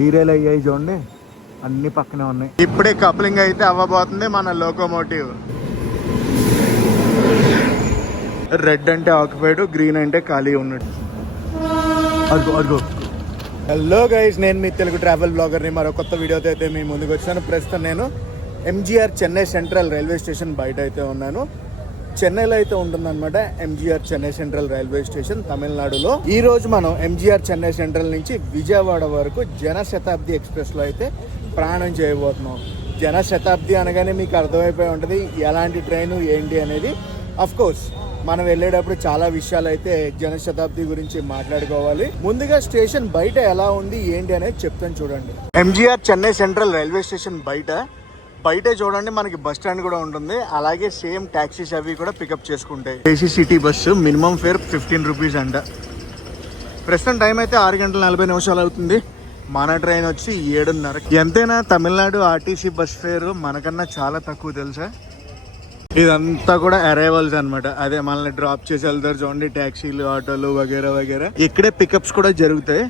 Derail అయ్యాయి చూడండి, అన్ని పక్కనే ఉన్నాయి. ఇప్పుడే కప్లింగ్ అయితే అవ్వబోతుంది మన లోకోమోటివ్. రెడ్ అంటే ఆక్యుపైడ్, గ్రీన్ అంటే ఖాళీ ఉన్నట్టు. అదిగో అదిగో. హలో గైస్, నేను మీ తెలుగు ట్రావెల్ బ్లాగర్ని మరో కొత్త వీడియోతో అయితే మీ ముందుకు వచ్చాను. ప్రస్తుతం నేను MGR Chennai central railway station బయట అయితే ఉన్నాను. చెన్నైలో అయితే ఉంటుందన్నమాట MGR Chennai central railway station, తమిళనాడులో. ఈ రోజు మనం ఎంజీఆర్ చెన్నై సెంట్రల్ నుంచి విజయవాడ వరకు జనశతాబ్ది ఎక్స్ప్రెస్లో అయితే ప్రయాణం చేయబోతున్నాం. జనశతాబ్ది అనగానే మీకు అర్థమైపోయి ఉంటుంది ఎలాంటి ట్రైన్ ఏంటి అనేది. అఫ్ కోర్స్ మనం వెళ్ళేటప్పుడు చాలా విషయాలు అయితే జనశతాబ్ది గురించి మాట్లాడుకోవాలి. ముందుగా స్టేషన్ బయట ఎలా ఉంది ఏంటి అనేది చెప్తాను చూడండి. MGR Chennai central railway station బయటే చూడండి, మనకి బస్ స్టాండ్ కూడా ఉంటుంది. అలాగే సేమ్ ట్యాక్సీస్ అవి కూడా పికప్ చేసుకుంటాయి. AC city bus minimum fair 15 rupees అంట. ప్రస్తుతం టైం అయితే 6:40 అవుతుంది. మన ట్రైన్ వచ్చి 7:30. ఎంతైనా తమిళనాడు ఆర్టీసీ బస్ ఫేర్ మనకన్నా చాలా తక్కువ తెలుసా. ఇదంతా కూడా అరైవల్స్ అనమాట. అదే మనల్ని డ్రాప్ చేసి వెళ్తారు చూడండి, ట్యాక్సీలు, ఆటోలు వగేరా వగేరా. ఇక్కడే పికప్స్ కూడా జరుగుతాయి.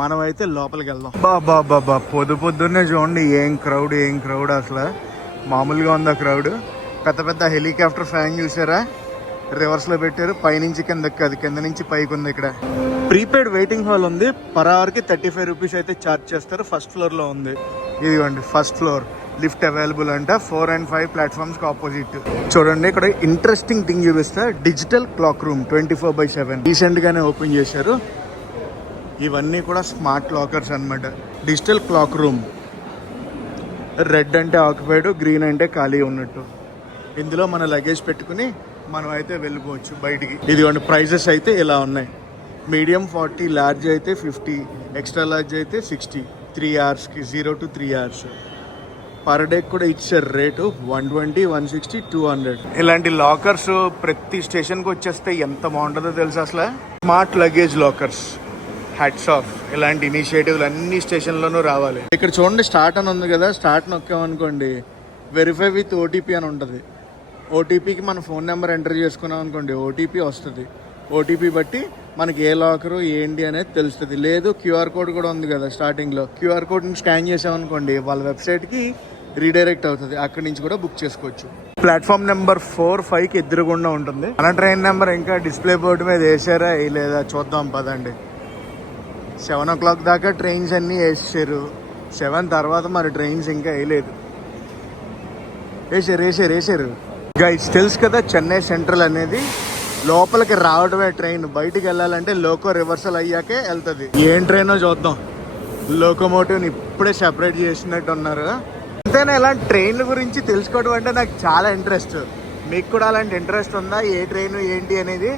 మనం అయితే లోపలికి వెళ్దాం. బాబా పొద్దున్నే చూడండి ఏం క్రౌడ్ అసలు మామూలుగా ఉంది ఆ క్రౌడ్. పెద్ద హెలికాప్టర్ ఫ్యాన్ చూసారా, రివర్స్ లో పెట్టారు. పైనుంచి కిందకి కాదు, కింద నుంచి పైకి ఉంది. ఇక్కడ ప్రీపెయిడ్ వెయిటింగ్ హాల్ ఉంది. పర్ అవర్ కి 35 రూపీస్ అయితే ఛార్జ్ చేస్తారు. ఫస్ట్ ఫ్లోర్ లో ఉంది. ఇదిగోండి ఫస్ట్ ఫ్లోర్, లిఫ్ట్ అవైలబుల్ అంట. 4 and 5 ప్లాట్ఫామ్స్ కి ఆపోజిట్. చూడండి ఇక్కడ ఇంట్రెస్టింగ్ థింగ్ చూపిస్తా. డిజిటల్ క్లాక్ రూమ్ 24/7 రీసెంట్ గానే ఓపెన్ చేశారు. ఇవన్నీ కూడా స్మార్ట్ లాకర్స్ అన్నమాట. Digital clock room. రెడ్ అంటే ఆక్యుపైడ్, గ్రీన్ అంటే ఖాళీ ఉన్నట్టు. ఇందులో మన లగేజ్ పెట్టుకుని మనం అయితే వెళ్ళిపోవచ్చు బయటికి. ఇదిగోండి ప్రైజెస్ అయితే ఇలా ఉన్నాయి. మీడియం 40, లార్జ్ అయితే 50, ఎక్స్ట్రా లార్జ్ అయితే 60. 3 hours కి 0 to 3 hours. పర్ డే కూడా ఇచ్చారు రేటు 120, 160, 200. ఇలాంటి లాకర్స్ ప్రతి స్టేషన్కి వచ్చేస్తే ఎంత బాగుంటుందో తెలుసు అసలు. Smart luggage lockers, hats off. ఇలాంటి ఇనిషియేటివ్లు అన్ని స్టేషన్లోనూ రావాలి. ఇక్కడ చూడండి స్టార్ట్ అని ఉంది కదా, స్టార్ట్ నొక్కామనుకోండి వెరిఫై విత్ ఓటీపీ అని ఉంటుంది. ఓటీపీకి మన ఫోన్ నెంబర్ ఎంటర్ చేసుకున్నాం అనుకోండి, ఓటీపీ వస్తుంది. ఓటీపీ బట్టి మనకి ఏ లాకరు ఏంటి అనేది తెలుస్తుంది. లేదు క్యూఆర్ కోడ్ కూడా ఉంది కదా స్టార్టింగ్లో, క్యూఆర్ కోడ్ని స్కాన్ చేసామనుకోండి వాళ్ళ వెబ్సైట్కి రీడైరెక్ట్ అవుతుంది. అక్కడి నుంచి కూడా బుక్ చేసుకోవచ్చు. ప్లాట్ఫామ్ నెంబర్ 4, 5కి ఎదురుగుండా ఉంటుంది. మన ట్రైన్ నెంబర్ ఇంకా డిస్ప్లే బోర్డు మీద వేసారా లేదా చూద్దాం పదండి. 7 o'clock దాకా ట్రైన్స్ అన్నీ వేసారు. 7 తర్వాత మరి ట్రైన్స్ ఇంకా వేయలేదు. వేసారు గైస్. తెలుసు కదా చెన్నై సెంట్రల్ అనేది లోపలికి రావడమే ట్రైన్. బయటికి వెళ్ళాలంటే లోకో రివర్సల్ అయ్యాకే వెళ్తుంది. ఏం ట్రైనో చూద్దాం. లోకోమోటివ్ని ఇప్పుడే సెపరేట్ చేసినట్టు ఉన్నారు. అంతేనా ఇలాంటి ట్రైన్ల గురించి తెలుసుకోవడం అంటే నాకు చాలా ఇంట్రెస్ట్. మీకు కూడా అలాంటి ఇంట్రెస్ట్ ఉందా? ఏ ట్రైన్ ఏంటి అనేది.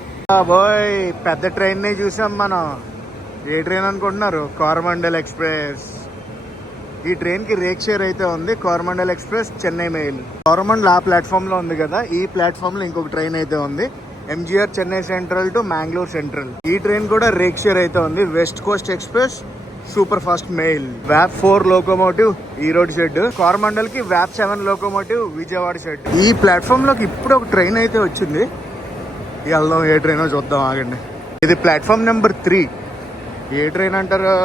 బాయ్ పెద్ద ట్రైన్నే చూసాం మనం. ఏ ట్రైన్ అనుకుంటున్నారు? కోరమండల్ ఎక్స్ప్రెస్. ఈ ట్రైన్కి రేక్ షేర్ అయితే ఉంది. Coromandel express Chennai mail. కోరమండల్ ఆ ప్లాట్ఫామ్లో ఉంది కదా, ఈ ప్లాట్ఫామ్లో ఇంకొక ట్రైన్ అయితే ఉంది. MGR Chennai central to Mangalore central. ఈ ట్రైన్ కూడా రేక్ షేర్ అయితే ఉంది. West coast express super fast mail. వ్యాప్ 4 లోకోమోటివ్ ఈరోడ్ షెడ్. కోరమండల్ కి వ్యాప్ 7 లోకోమోటివ్ విజయవాడ షెడ్. ఈ ప్లాట్ఫామ్ లోకి ఇప్పుడు ఒక ట్రైన్ అయితే వచ్చింది. వెళ్దాం ఏ ట్రైనో చూద్దాం, ఆగండి. ఇది ప్లాట్ఫామ్ నెంబర్ 3. ఏ ట్రైన్ అంటారు?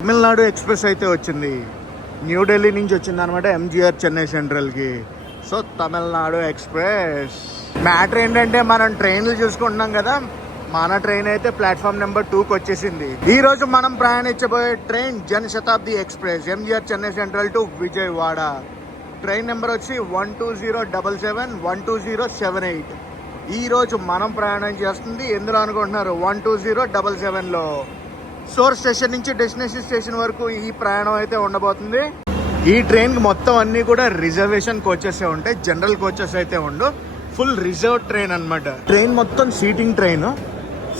తమిళనాడు ఎక్స్ప్రెస్ అయితే వచ్చింది. న్యూఢిల్లీ నుంచి వచ్చింది అనమాట ఎంజీఆర్ చెన్నై సెంట్రల్ కి. So Tamil Nadu express. మ్యాటర్ ఏంటంటే మనం ట్రైన్లు చూసుకుంటున్నాం కదా, మన ట్రైన్ అయితే ప్లాట్ఫామ్ నెంబర్ 2కి వచ్చేసింది. ఈ రోజు మనం ప్రయాణించబోయే train Janshatabdi express, MGR Chennai central to Vijayawada. Train number వచ్చి 12077, 12078. ఈ రోజు మనం ప్రయాణం చేస్తుంది ఎందులో అనుకుంటున్నారు? 12077లో. సోర్స్ స్టేషన్ నుంచి డెస్టినేషన్ స్టేషన్ వరకు ఈ ప్రయాణం అయితే ఉండబోతుంది. ఈ ట్రైన్కి మొత్తం అన్నీ కూడా రిజర్వేషన్ కోచెస్ ఉంటాయి, జనరల్ కోచెస్ అయితే ఉండవు. ఫుల్ రిజర్వ్ ట్రైన్ అనమాట. ట్రైన్ మొత్తం సీటింగ్ ట్రైన్.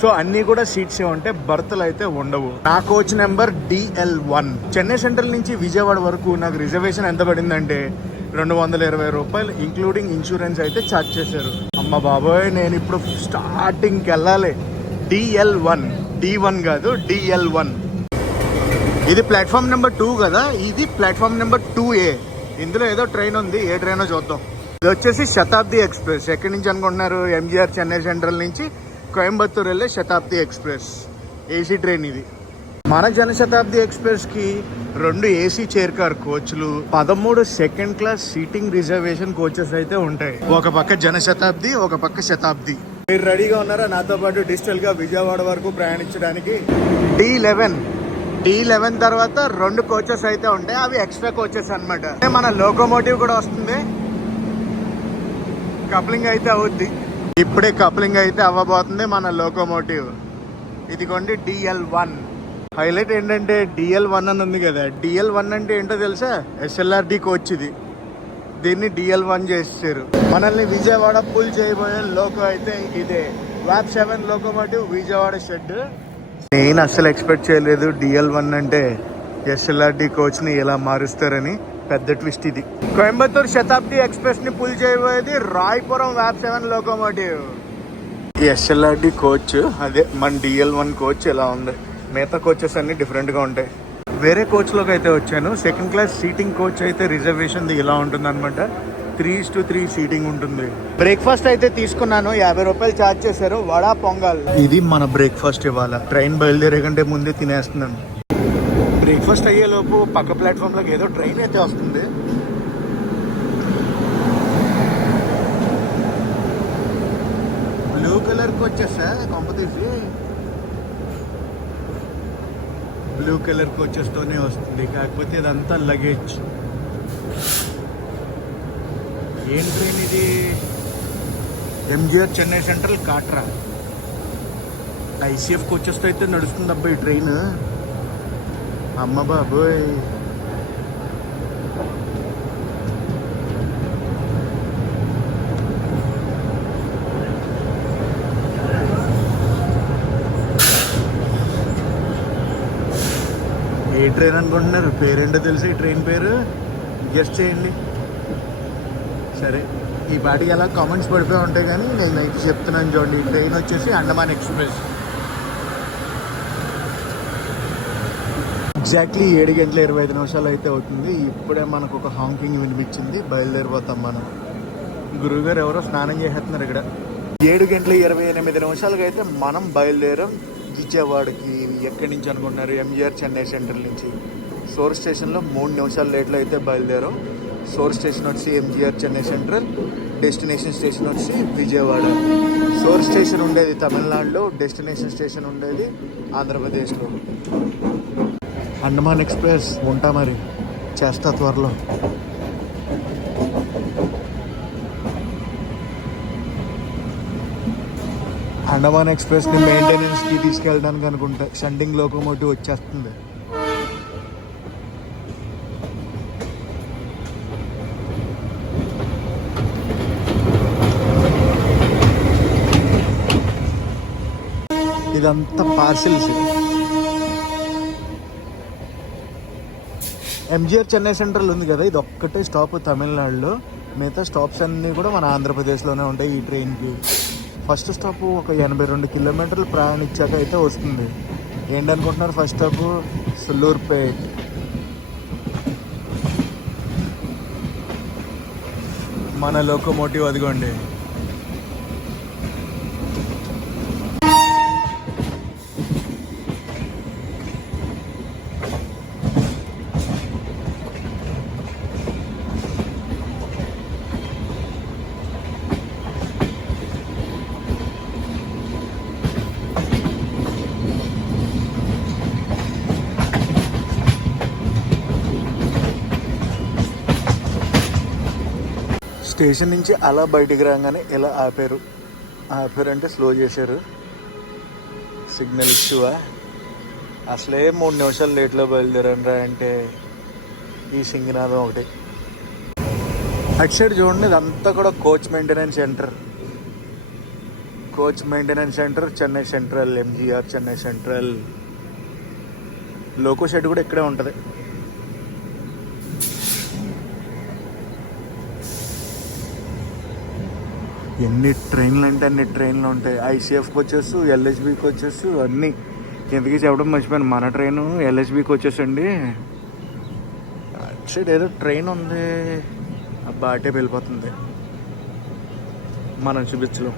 సో అన్నీ కూడా సీట్స్ ఉంటాయి, బర్త్లు అయితే ఉండవు. నా coach number DL1. Chennai central నుంచి విజయవాడ వరకు నాకు రిజర్వేషన్ ఎంత పడిందంటే 220 రూపాయలు, ఇంక్లూడింగ్ ఇన్సూరెన్స్ అయితే ఛార్జ్ చేశారు. అమ్మ బాబోయ్, నేను ఇప్పుడు స్టార్టింగ్కి వెళ్ళాలి. DL1, D1 కాదు, DL1. ఇది ప్లాట్ఫామ్ నెంబర్ 2 కదా, ఇది ప్లాట్ఫామ్ నెంబర్ 2A. ఇందులో ఏదో ట్రైన్ ఉంది, ఏ ట్రైనో చూద్దాం. ఇది వచ్చేసి శతాబ్ది ఎక్స్ప్రెస్. ఎక్కడి నుంచి అనుకుంటున్నారు? ఎంజీఆర్ చెన్నై సెంట్రల్ నుంచి కోయంబత్తూర్ వెళ్ళే శతాబ్ది ఎక్స్ప్రెస్ ఏసీ ట్రైన్ ఇది. మన జనశతాబ్ది ఎక్స్ప్రెస్ కి 2 ఏసీ చైర్ కార్ కోచ్లు, 13 second class seating reservation coaches అయితే ఉంటాయి. ఒక పక్క జనశతాబ్ది, ఒక పక్క శతాబ్ది. మీరు రెడీగా ఉన్నారా నాతో పాటు డిజిటల్ గా విజయవాడ వరకు ప్రయాణించడానికి? D11 తర్వాత 2 కోచెస్ అయితే ఉంటాయి. అవి ఎక్స్ట్రా కోచెస్ అన్నమాట. మన లోకోమోటివ్ కూడా వస్తుంది. కప్లింగ్ అయితే అవుద్ది. ఇప్పుడే కప్లింగ్ అయితే అవ్వబోతుంది మన లోకోమోటివ్. ఇదిగోండి DL1. హైలైట్ ఏంటంటే DL1 అని ఉంది కదా, DL1 అంటే ఏంటో తెలుసా? SLRD కోచ్ ఇది. దీన్ని DL1 చేసేసారు. మనల్ని విజయవాడ పుల్ చేయబోయే లోకో అయితే ఇదే WAP 7 లోకోమోటివ్ విజయవాడ షెడ్. నేను అస్సలు ఎక్స్పెక్ట్ చేయలేదు DL1 అంటే SLRD కోచ్ ని ఎలా మారుస్తారని. పెద్ద ట్విస్ట్ ఇది. కోయంబత్తూర్ శతాబ్ది ఎక్స్ప్రెస్ ని పుల్ చేయబోయేది రాయపురం WAP 7 లోకోమోటివ్. ఈ SLRD కోచ్ అదే మన DL1 కోచ్ ఎలా ఉంది. మిగతా కోచెస్ అన్ని డిఫరెంట్ గా ఉంటాయి. వేరే కోచ్ లోకి అయితే వచ్చాను. సెకండ్ క్లాస్ సీటింగ్ కోచ్ అయితే రిజర్వేషన్ ఇలా ఉంటుంది అనమాట. 3:3 సీటింగ్ ఉంటుంది. బ్రేక్ఫాస్ట్ అయితే తీసుకున్నాను. 50 రూపాయలు ఛార్జ్ చేశారు. వడా పొంగల్. ఇది మన బ్రేక్ఫాస్ట్ ఇవాళ. ట్రైన్ బయలుదేరే కంటే ముందే తినేస్తున్నాను. బ్రేక్ఫాస్ట్ అయ్యేలోపు పక్క ప్లాట్ఫామ్ లోకి ఏదో ట్రైన్ అయితే వస్తుంది. బ్లూ కలర్ కోచెస్ కొంప తీసి బ్లూ కలర్ కోచెస్తోనే వస్తుంది. కాకపోతే ఇదంతా లగేజ్. ఏం ట్రైన్ ఇది? MGR Chennai central Katra. ICF కోచెస్తో అయితే నడుస్తుంది అబ్బా ఈ ట్రైన్. అమ్మ బాబోయ్. ఏ ట్రైన్ అనుకుంటున్నారు? పేరేంటో తెలుసు ఈ ట్రైన్ పేరు? గెస్ట్ చేయండి. సరే, ఈ పాటికి ఎలా కామెంట్స్ పడిపోయి ఉంటాయి, కానీ నేను అయితే చెప్తున్నాను చూడండి. ఈ ట్రైన్ వచ్చేసి అండమాన్ ఎక్స్ప్రెస్. ఎగ్జాక్ట్లీ 7:25 అయితే అవుతుంది. ఇప్పుడే మనకు ఒక హాంకింగ్ వినిపించింది. బయలుదేరిపోతాం మనం. గురువుగారు ఎవరో స్నానం చేసేస్తున్నారు ఇక్కడ. 7:28 అయితే మనం బయలుదేరాం విజయవాడకి. ఎక్కడి నుంచి అనుకుంటున్నారు? MGR చెన్నై సెంట్రల్ నుంచి. సోర్స్ స్టేషన్లో 3 నిమిషాలు లేట్లో అయితే బయలుదేరాం. సోర్స్ స్టేషన్ వచ్చి MGR Chennai central, destination station వచ్చి విజయవాడ. సోర్స్ స్టేషన్ ఉండేది తమిళనాడులో, డెస్టినేషన్ స్టేషన్ ఉండేది ఆంధ్రప్రదేశ్లో. అండమాన్ ఎక్స్ప్రెస్ ఉంటా మరి, చేస్తా త్వరలో. అండమాన్ ఎక్స్ప్రెస్ని మెయింటెనెన్స్కి తీసుకెళ్ళడానికి అనుకుంటా షంటింగ్ లోకోమోటివ్ వచ్చేస్తుంది. ఇదంతా పార్సిల్స్. MGR చెన్నై సెంట్రల్ ఉంది కదా, ఇది ఒక్కటే స్టాప్ తమిళనాడులో. మిగతా స్టాప్స్ అన్నీ కూడా మన ఆంధ్రప్రదేశ్లోనే ఉంటాయి ఈ ట్రైన్కి. ఫస్ట్ స్టాప్ ఒక 82 కిలోమీటర్లు ప్రయాణించాక అయితే వస్తుంది. ఏంటనుకుంటున్నారు? First stop Sullurpeta. మన లోకోమోటివ్ అదిగోండి. స్టేషన్ నుంచి అలా బయటికి రాగానే ఇలా ఆపారు. ఆపారంటే స్లో చేశారు. సిగ్నల్ ఇష్యూవా? అసలే 3 నిమిషాలు లేట్లో బయలుదేరంరా అంటే ఈ సింగనాథం ఒకటి. అటు సైడ్ చూడండి, ఇదంతా కూడా coach maintenance centre. Coach maintenance centre Chennai central, MGR Chennai central. Loco shed కూడా ఇక్కడే ఉంటుంది. ఎన్ని ట్రైన్లు అంటే అన్ని ట్రైన్లు ఉంటాయి. ICF కోచెస్, LHB కోచెస్ అన్నీ. ఎందుకు చెప్పడం మర్చిపోయాను, మన ట్రైను LHB కోచెస్ అండి. అటు సైడ్ ఏదో ట్రైన్ ఉంది, అబ్బా అటే వెళ్ళిపోతుంది. మనం చూపించలేం.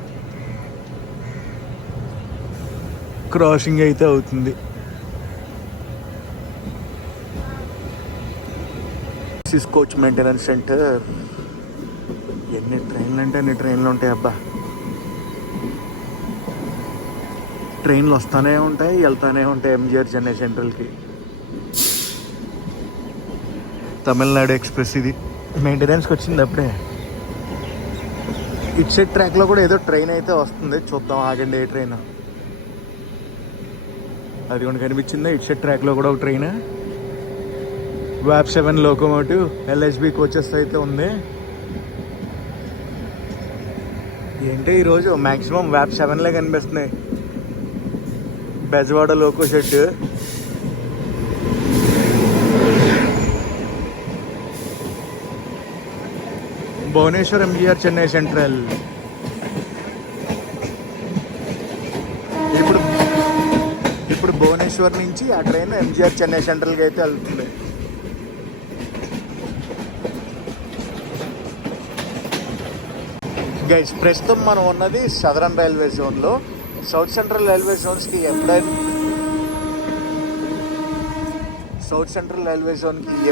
క్రాసింగ్ అయితే అవుతుంది. This is coach maintenance centre. ఎన్ని ట్రైన్లు అంటే అన్ని ట్రైన్లు ఉంటాయి అబ్బా. ట్రైన్లు వస్తూనే ఉంటాయి, వెళ్తూనే ఉంటాయి ఎంజిఆర్ చెన్నై సెంట్రల్కి. తమిళనాడు ఎక్స్ప్రెస్ ఇది మెయింటెనెన్స్కి వచ్చింది అప్పుడే. ఇట్ సైడ్ ట్రాక్లో కూడా ఏదో ట్రైన్ అయితే వస్తుంది, చూద్దాం ఆగండి ఏ ట్రైన్. అది కూడా కనిపించిందా? ఇట్ సైడ్ ట్రాక్లో కూడా ఒక ట్రైన్, వ్యాప్ 7 లోకోమోటివ్ ఎల్హెచ్బి కోచెస్ అయితే ఉంది. ఏంటి ఈరోజు మ్యాక్సిమం వ్యాప్ 7లే కనిపిస్తున్నాయి. Bezawada loco shed, Bhubaneswar MGR Chennai central. ఇప్పుడు భువనేశ్వర్ నుంచి ఆ ట్రైన్ ఎంజిఆర్ చెన్నై సెంట్రల్కి అయితే వెళ్తుంది. గైస్ ప్రస్తుతం మనం ఉన్నది సదరన్ రైల్వే జోన్లో. సౌత్ సెంట్రల్ రైల్వే జోన్స్కి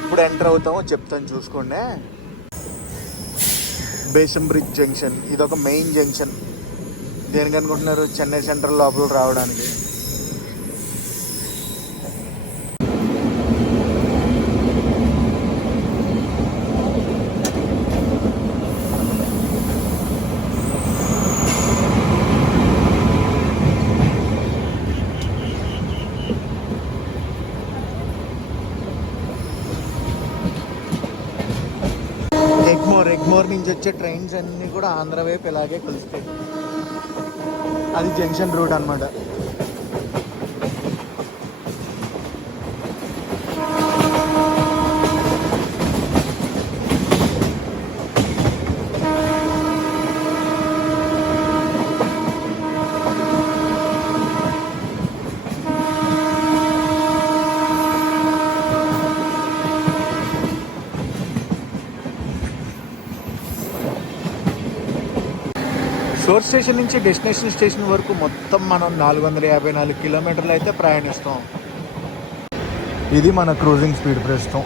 ఎప్పుడు ఎంటర్ అవుతామో చెప్తాను చూసుకోండి. బేసం బ్రిడ్జ్ జంక్షన్, ఇదొక మెయిన్ జంక్షన్. దేనికి అనుకుంటున్నారు? చెన్నై సెంట్రల్ లోపల రావడానికి. ఎగ్మోర్ నుంచి వచ్చే ట్రైన్స్ అన్నీ కూడా ఆంధ్ర వైపు ఇలాగే కలుస్తాయి. అది జంక్షన్ రూట్ అన్నమాట. సోర్స్ స్టేషన్ నుంచి డెస్టినేషన్ స్టేషన్ వరకు మొత్తం మనం 454 కిలోమీటర్లు అయితే ప్రయాణిస్తాం. ఇది మన క్రూజింగ్ స్పీడ్ ప్రస్తుతం.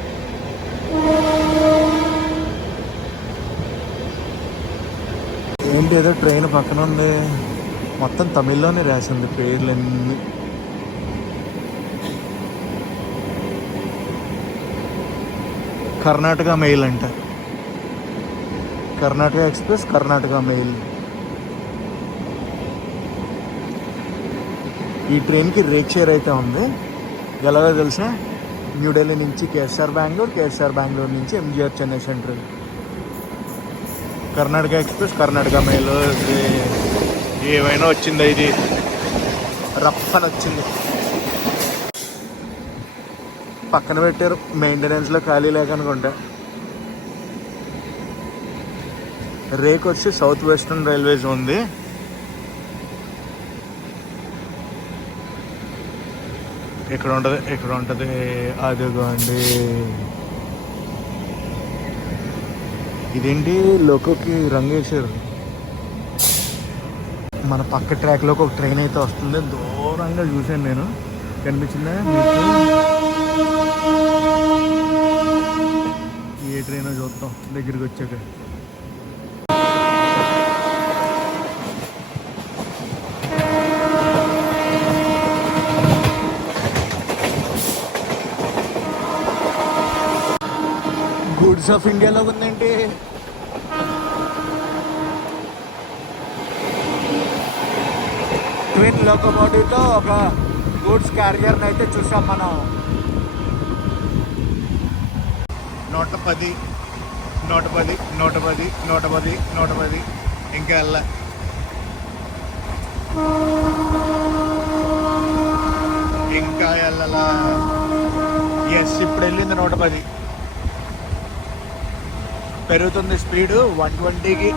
ఏంటి ఏదో ట్రైన్ పక్కన ఉంది, మొత్తం తమిళ్లోనే రాసింది పేర్లన్నీ. కర్ణాటక మెయిల్ అంట, కర్ణాటక ఎక్స్ప్రెస్, కర్ణాటక మెయిల్. ఈ ట్రైన్కి రేక్ షేర్ అయితే ఉంది. ఎలాగో తెలుసా? న్యూఢిల్లీ నుంచి కేఎస్ఆర్ బెంగళూరు నుంచి MGR Chennai central. Karnataka express, Karnataka mail. ఏమైనా వచ్చిందా? ఇది రప్పని వచ్చింది. పక్కన పెట్టారు, మెయింటెనెన్స్లో ఖాళీ లేకనుకుంటా. రేక్ వచ్చి సౌత్ వెస్టర్న్ రైల్వేస్ ఉంది. ఇక్కడ ఉంటుంది అదిగోండి. ఇదేంటి లోకోకి రంగు వేసారు. మన పక్క ట్రాక్లోకి ఒక ట్రైన్ అయితే వస్తుంది, దూరంగా చూశాను నేను. కనిపించిందా మీకు? ఏ ట్రైనో చూద్దాం దగ్గరికి వచ్చాక. గూడ్స్ ఆఫ్ ఇండియాలో ఉందేంటి? ట్విన్ లోకోమోటివ్తో ఒక గూడ్స్ క్యారియర్ని అయితే చూసాం మనం. 110 110 110 110 110 ఇంకా వెళ్ళా. ఇంకా వెళ్ళలా. ఎస్, ఇప్పుడు వెళ్ళింది 110. పెరుగుతుంది స్పీడు 120కి.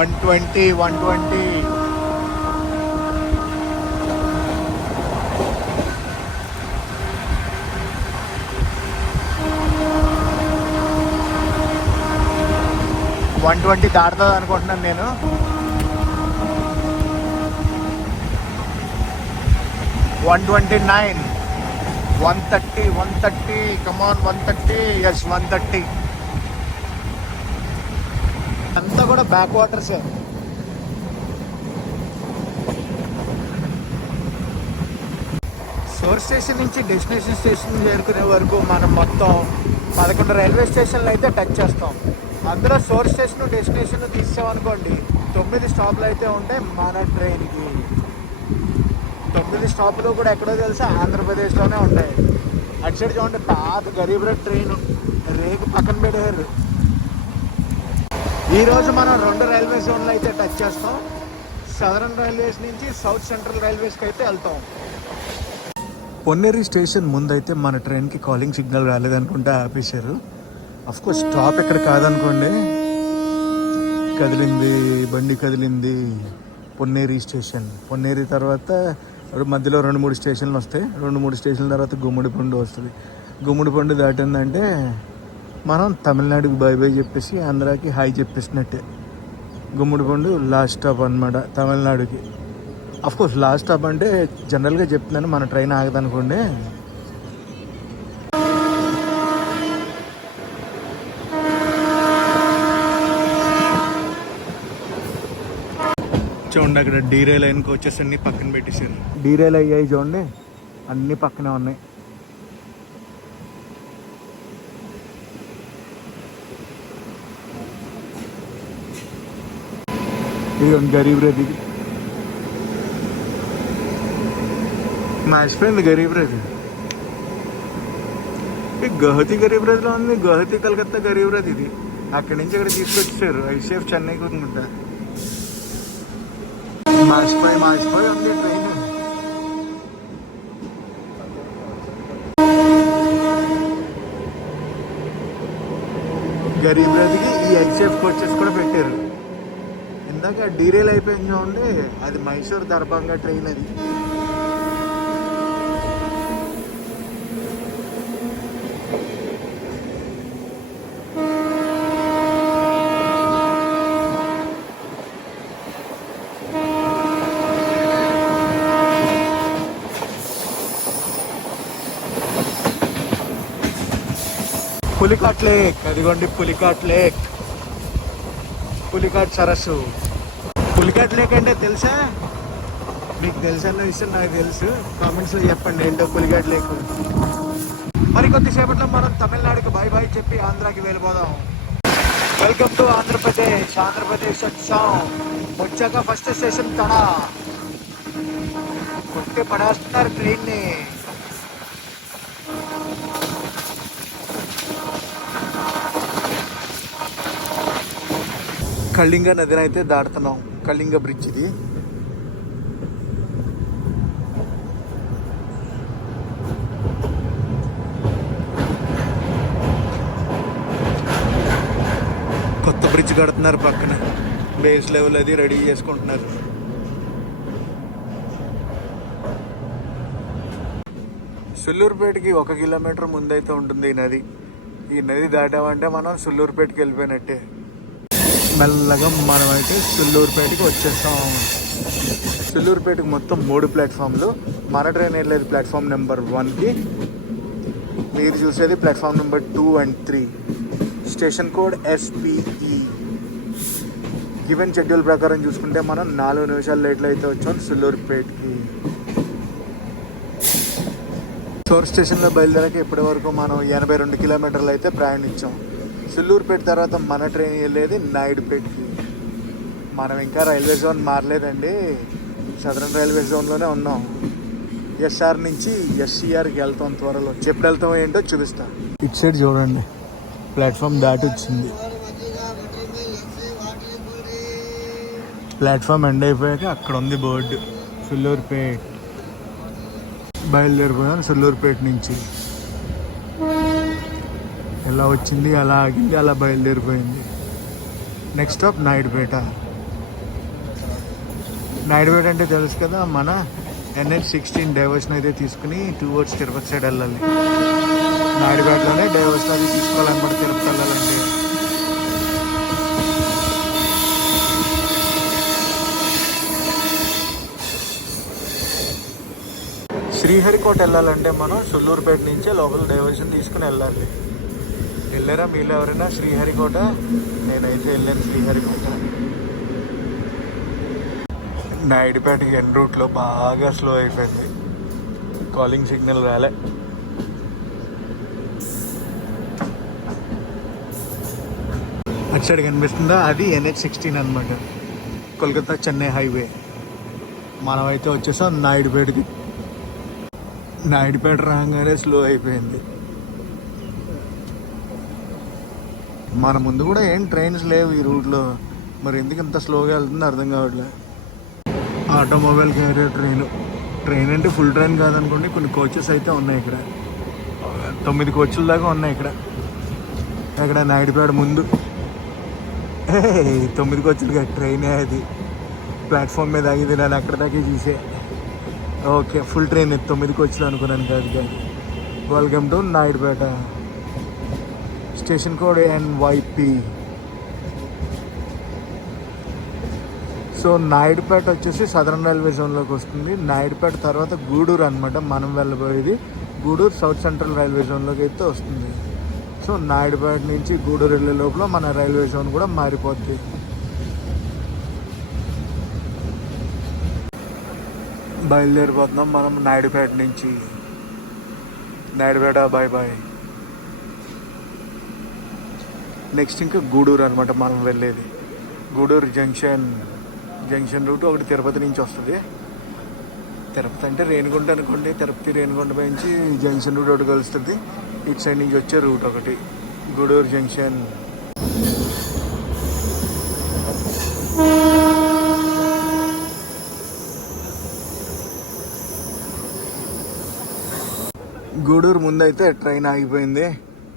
120 120. దాటుతుంది అనుకుంటున్నాను నేను. 129. 130 కమాన్ 130 ఎస్ 130 అంతా కూడా బ్యాక్ వాటర్సే. సోర్స్ స్టేషన్ నుంచి డెస్టినేషన్ స్టేషన్ చేరుకునే వరకు మనం మొత్తం 11 రైల్వే స్టేషన్లు అయితే టచ్ చేస్తాం. అందులో సోర్స్ స్టేషన్ డెస్టినేషన్ తీసామనుకోండి 9 స్టాప్లు అయితే ఉంటాయి మన ట్రైన్కి. 9 స్టాపులు కూడా ఎక్కడో తెలుసా, ఆంధ్రప్రదేశ్లోనే ఉంటాయి. అటు సైడ్ చూడండి పాత గరీబ్ రథ్ ట్రైన్ రేకు పక్కన పెట్టారు. ఈరోజు మనం 2 రైల్వే జోన్లు అయితే టచ్ చేస్తాం. సదరన్ రైల్వేస్ నుంచి సౌత్ సెంట్రల్ రైల్వేస్కి అయితే వెళ్తాం. పొన్నేరి స్టేషన్ ముందైతే మన ట్రైన్కి కాలింగ్ సిగ్నల్ రాలేదనుకుంటే ఆపేశారు. అఫ్కోర్స్ స్టాప్ ఎక్కడ కాదనుకోండి, కదిలింది బండి కదిలింది. పొన్నేరి స్టేషన్, పొన్నేరి తర్వాత మధ్యలో 2-3 స్టేషన్లు వస్తాయి. 2-3 స్టేషన్ల తర్వాత గుమ్మడిపండు వస్తుంది. గుమ్మడిపండు దాటిందంటే మనం తమిళనాడుకి బై బై చెప్పేసి ఆంధ్రాకి హాయ్ చెప్పేసినట్టే. గుమ్మడిపండు లాస్ట్ స్టాప్ అనమాట తమిళనాడుకి. అఫ్కోర్స్ లాస్ట్ స్టాప్ అంటే జనరల్గా చెప్తున్నాను, మన ట్రైన్ ఆగదనుకోండి. చూడండి అక్కడ డీరే లైన్కి వచ్చేసి అన్ని పక్కన పెట్టేశారు. డీరేలు అయ్యాయి చూడండి, అన్నీ పక్కనే ఉన్నాయి. ఇది గరీబ్ రథ్, ఇది మర్చిపోయింది గరీబ్ రథ్. గౌహతి గరీబ్ రథ్లో ఉంది, గౌహతి కలకత్తా గరీబ్ రథ్. ఇది అక్కడి నుంచి ఇక్కడ తీసుకొచ్చారు. ఐసీఎఫ్ చెన్నైకి అనుకుంటా. మార్చిపోయి ఉంది ట్రైన్. గరీబ్ రథ్కి ఈ ఐసీఎఫ్ కోచెస్ కూడా పెట్టారు. ఇందాక డీరేల్ అయిపోయింది చూడండి, అది మైసూర్ దర్భంగా ట్రైన్. అది పులికాట్ లేక్, అదిగోండి పులికాట్ లేక్, పులికాట్ సరస్సు. పులికాట్ లేక్ అంటే తెలుసా మీకు? తెలుసన్న విషయం నాకు తెలుసు, కామెంట్స్లో చెప్పండి ఏంటో పులికాట్ లేక్. మరి కొద్దిసేపట్లో మనం తమిళనాడుకి బై బై చెప్పి ఆంధ్రాకి వెళ్ళిపోదాం. Welcome to Andhra Pradesh. ఆంధ్రప్రదేశ్ వచ్చాం. వచ్చాక ఫస్ట్ స్టేషన్ తడా కొట్టి పడేస్తున్నారు ట్రైన్ని. కళింగ నదిని అయితే దాడుతున్నాం. కళింగ బ్రిడ్జ్ ఇది. కొత్త బ్రిడ్జ్ కడుతున్నారు పక్కన. బేస్ లెవెల్ అది రెడీ చేసుకుంటున్నారు. సుల్లూరుపేటకి 1 కిలోమీటర్ ముందైతే ఉంటుంది ఈ నది. ఈ నది దాటామంటే మనం సుల్లూరుపేటకి వెళ్ళిపోయినట్టే. మెల్లగా మనమైతే సుల్లూరుపేటకి వచ్చేస్తాం. సుల్లూరుపేటకి మొత్తం 3 ప్లాట్ఫామ్లు. మన ట్రైన్ వెళ్ళేది ప్లాట్ఫామ్ నెంబర్ 1కి, మీరు చూసేది platform number 2 and 3. Station code SPE. Given schedule ప్రకారం చూసుకుంటే మనం 4 నిమిషాలు లేట్లో అయితే వచ్చాం సుల్లూరుపేటకి. సోర్స్ స్టేషన్లో బయలుదేరాక ఇప్పటి వరకు మనం 82 కిలోమీటర్లు అయితే ప్రయాణించాం. సుల్లూరుపేట తర్వాత మన ట్రైన్ వెళ్ళేది నాయుడుపేటకి. మనం ఇంకా రైల్వే జోన్ మారలేదండి, సదరన్ రైల్వే జోన్లోనే ఉన్నాం. SR నుంచి SCRకి వెళ్తాం త్వరలో. ఎప్పుడు వెళ్తాం ఏంటో చూపిస్తా. ఇటు సైడ్ చూడండి, ప్లాట్ఫామ్ దాటి వచ్చింది. ప్లాట్ఫామ్ ఎండ్ అయిపోయాక అక్కడ ఉంది బోర్డు సుల్లూరుపేట. బయలుదేరిపోయాను సుల్లూరుపేట నుంచి. ఎలా వచ్చింది, అలా ఆగింది, అలా బయలుదేరిపోయింది. Next stop Naidupeta. నాయుడుపేట అంటే తెలుసు కదా, మన NH16 డైవర్షన్ అయితే తీసుకుని టువర్డ్స్ తిరుపతి సైడ్ వెళ్ళాలి. నాయుడుపేటలోనే డైవర్షన్ అది తీసుకోవాలన్నమాట తిరుపతి వెళ్ళాలంటే. శ్రీహరికోట వెళ్ళాలంటే మనం సుల్లూరుపేట నుంచే లోపల డైవర్షన్ తీసుకుని వెళ్ళాలి. వెళ్ళారా మీలో ఎవరైనా శ్రీహరికోట? నేనైతే వెళ్ళాను శ్రీహరికోట. నాయుడుపేటకి ఎన్ రూట్లో బాగా స్లో అయిపోయింది, కాలింగ్ సిగ్నల్ రాలే. అటు సైడ్ కనిపిస్తుందా, అది NH16 అనమాట, కోల్కతా చెన్నై హైవే. మనమైతే వచ్చేసాం నాయుడుపేటకి. నాయుడుపేట రాగానే స్లో అయిపోయింది. మన ముందు కూడా ఏం ట్రైన్స్ లేవు ఈ రూట్లో, మరి ఎందుకు ఇంత స్లోగా వెళ్తుందో అర్థం కావట్లేదు. ఆటోమొబైల్ క్యారియర్ ట్రైన్ అంటే ఫుల్ ట్రైన్ కాదనుకోండి, కొన్ని కోచెస్ అయితే ఉన్నాయి ఇక్కడ. 9 కోచ్ల దాకా ఉన్నాయి ఇక్కడ నాయుడుపేట ముందు. 9 కోచ్లు కాదు, ట్రైనే అది. ప్లాట్ఫామ్ మీద ఆగింది, నేను అక్కడ దాకే చూసే. ఓకే, ఫుల్ ట్రైన్ 9 కోచ్లు అనుకున్నాను కాదు కానీ. Welcome to Naidupeta. Station code NYP. So Naidupeta వచ్చేసి సదరన్ రైల్వే జోన్లోకి వస్తుంది. నాయుడుపేట తర్వాత గూడూరు అనమాట, మనం వెళ్ళబోయేది. గూడూరు సౌత్ సెంట్రల్ రైల్వే జోన్లోకి అయితే వస్తుంది. సో నాయుడుపేట నుంచి గూడూరు వెళ్ళే లోపల మన రైల్వే జోన్ కూడా మారిపోద్ది. బయలుదేరిపోతున్నాం మనం నాయుడుపేట నుంచి. Naidupeta bye bye. నెక్స్ట్ ఇంకా గూడూరు అనమాట మనం వెళ్ళేది. గూడూరు జంక్షన్ రూట్ ఒకటి తిరుపతి నుంచి వస్తుంది. తిరుపతి అంటే రేణిగుంట అనుకోండి, తిరుపతి రేణిగుంట నుంచి జంక్షన్ రూట్ ఒకటి కలుస్తుంది. ఇటు సైడ్ నుంచి వచ్చే రూట్ ఒకటి గూడూరు జంక్షన్. గూడూరు ముందైతే ట్రైన్ ఆగిపోయింది.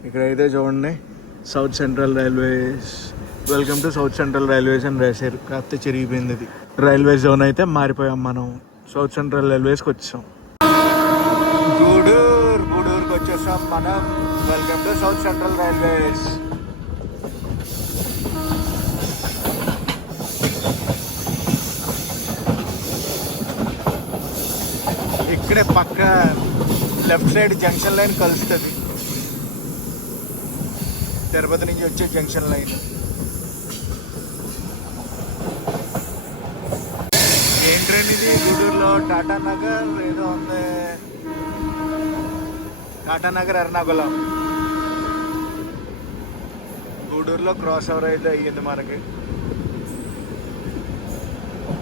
ఇక్కడైతే చూడండి, south central railways, welcome to south central railways అని రాశారు. కాస్త చిరిగిపోయింది అది. రైల్వే జోన్ అయితే మారిపోయాం మనం, సౌత్ సెంట్రల్ రైల్వేస్కి వచ్చాం. గూడూరుకి వచ్చేసాం మనం. Welcome to south central railways. ఇక్కడే పక్క లెఫ్ట్ సైడ్ జంక్షన్ లైన్ కలుస్తుంది, తిరుపతి నుంచి వచ్చే జంక్షన్ లైన్. ఏం ట్రైన్ ఇది? గూడూరులో టాటా నగర్ ఏదో ఉంది, టాటా నగర్ ఎర్నాకుళం. గూడూరులో క్రాస్ ఓవర్ అయితే అయ్యింది మనకి.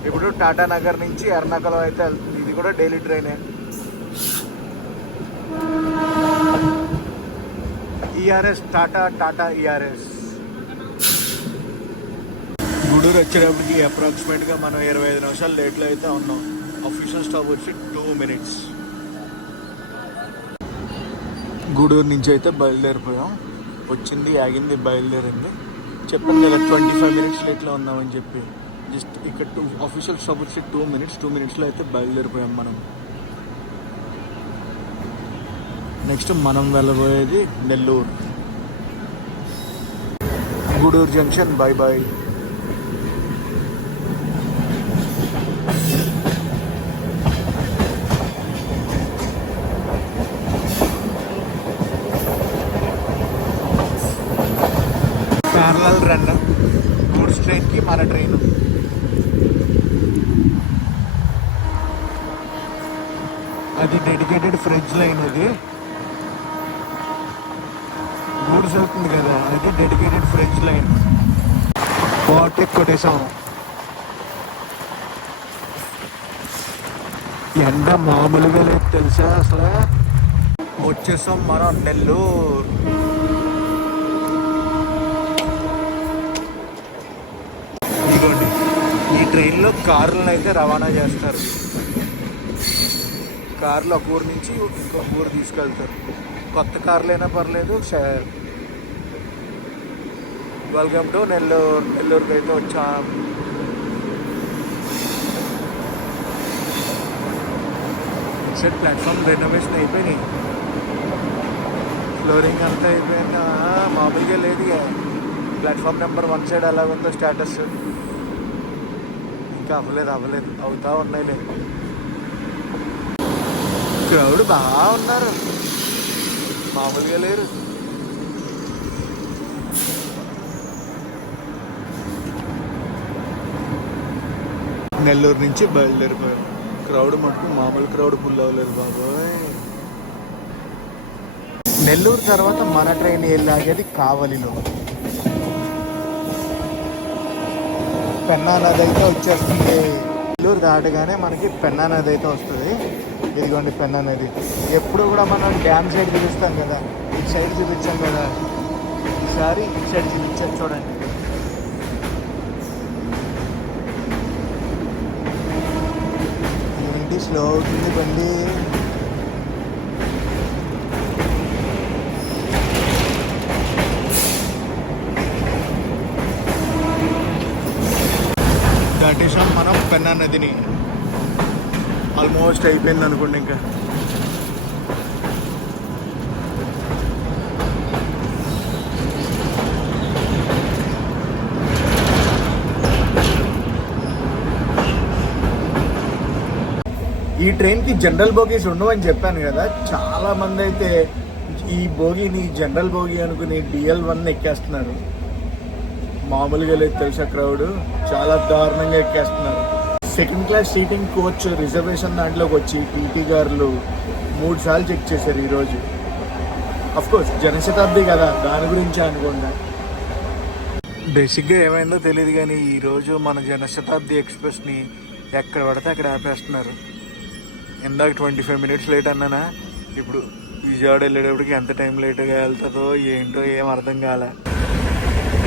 ఇప్పుడు టాటా నగర్ నుంచి ఎర్నాకుళం అయితే వెళ్తుంది. ఇది కూడా డైలీ ట్రైనే. ERS Tata ERS. గూడూరు వచ్చేటప్పటికి అప్రాక్సిమేట్గా మనం 25 నిమిషాలు లేట్లో అయితే ఉన్నాం. అఫీషియల్ స్టాప్ వచ్చి 2 minutes. గూడూరు నుంచి అయితే బయలుదేరిపోయాం. వచ్చింది, ఆగింది, బయలుదేరింది. చెప్పాను కదా 25 minutes లేట్లో ఉన్నామని చెప్పి. జస్ట్ ఇక్కడ అఫీషియల్ స్టాప్ వచ్చి 2 minutes. 2 minutesలో అయితే బయలుదేరిపోయాం మనం. నెక్స్ట్ మనం వెళ్ళబోయేది Nellore. Gudur junction bye bye. Parallel run goods ట్రైన్కి మన ట్రైన్. అది డెడికేటెడ్ ఫ్రెంచ్ లైన్. అది గూడ్స్ వెళ్తుంది కదా, అది డెడికేటెడ్ ఫ్రెంచ్ లైన్. బాటెక్ కొట్టేసాం. ఎండ మామూలుగా లేదు తెలుసా అసలు. వచ్చేసాం మనం నెల్లూరు. ఇదిగోండి, ఈ ట్రైన్లో కార్లను అయితే రవాణా చేస్తారు. కార్లు ఒక ఊరు నుంచి ఇంకొక ఊరు తీసుకెళ్తారు. కొత్త కార్లు అయినా పర్లేదు. వెల్కమ్ టు నెల్లూరుకి అయితే వచ్చాం. సెట్ ప్లాట్ఫామ్ రెనోవేషన్ అయిపోయినాయి, ఫ్లోరింగ్ అంతా అయిపోయిందా? మామూలుగా లేదు. ప్లాట్ఫామ్ నెంబర్ 1 సైడ్ అలాగుందో స్టేటస్. ఇంకా అవ్వలేదు, అవుతా ఉన్నాయిలే. క్రౌడ్ బాగా ఉన్నారు, మామూలుగా లేరు. నెల్లూరు నుంచి బయలుదేరిపోయారు. క్రౌడ్ మటుకు మామూలు క్రౌడ్ ఫుల్ అవ్వలేదు బాబోయ్. నెల్లూరు తర్వాత మన ట్రైన్ వెళ్ళాగేది కావలిలో. పెన్నా నది అయితే వచ్చేస్తుంది. నెల్లూరు దాటగానే మనకి పెన్నా నది అయితే వస్తుంది. ఇదిగోండి పెన్నా నది. ఎప్పుడు కూడా మనం డ్యామ్ సైడ్ చూపిస్తాం కదా, ఇటు సైడ్ చూపించాం కదా, ఈసారి ఇటు సైడ్ చూపించాం చూడండి. ఏంటి స్లో అవుతుంది బండి. దాటేసాం మనం పెన్నా నదిని. ఆల్మోస్ట్ అయిపోయింది అనుకోండి. ఇంకా ఈ ట్రైన్కి జనరల్ బోగీస్ ఉండవని చెప్పాను కదా. చాలా మంది అయితే ఈ బోగీని జనరల్ బోగీ అనుకుని DL1 ఎక్కేస్తున్నారు. మామూలుగా లేదు తెలుసా, క్రౌడ్ చాలా దారుణంగా ఎక్కేస్తున్నారు. Second class seating coach reservation దాంట్లోకి వచ్చి టీటీ గారులు 3 సార్లు చెక్ చేశారు ఈరోజు. అఫ్కోర్స్ జనశతాబ్ది కదా, దాని గురించి అనుకోండి. బేసిక్గా ఏమైందో తెలియదు కానీ ఈరోజు మన జనశతాబ్ది ఎక్స్ప్రెస్ని ఎక్కడ పడితే అక్కడ ఆపేస్తున్నారు. ఇందాక 25 మినిట్స్ లేట్ అన్నానా, ఇప్పుడు విజయవాడ వెళ్ళేటప్పటికి ఎంత టైం లేట్గా వెళ్తుందో ఏంటో ఏం అర్థం కాలే.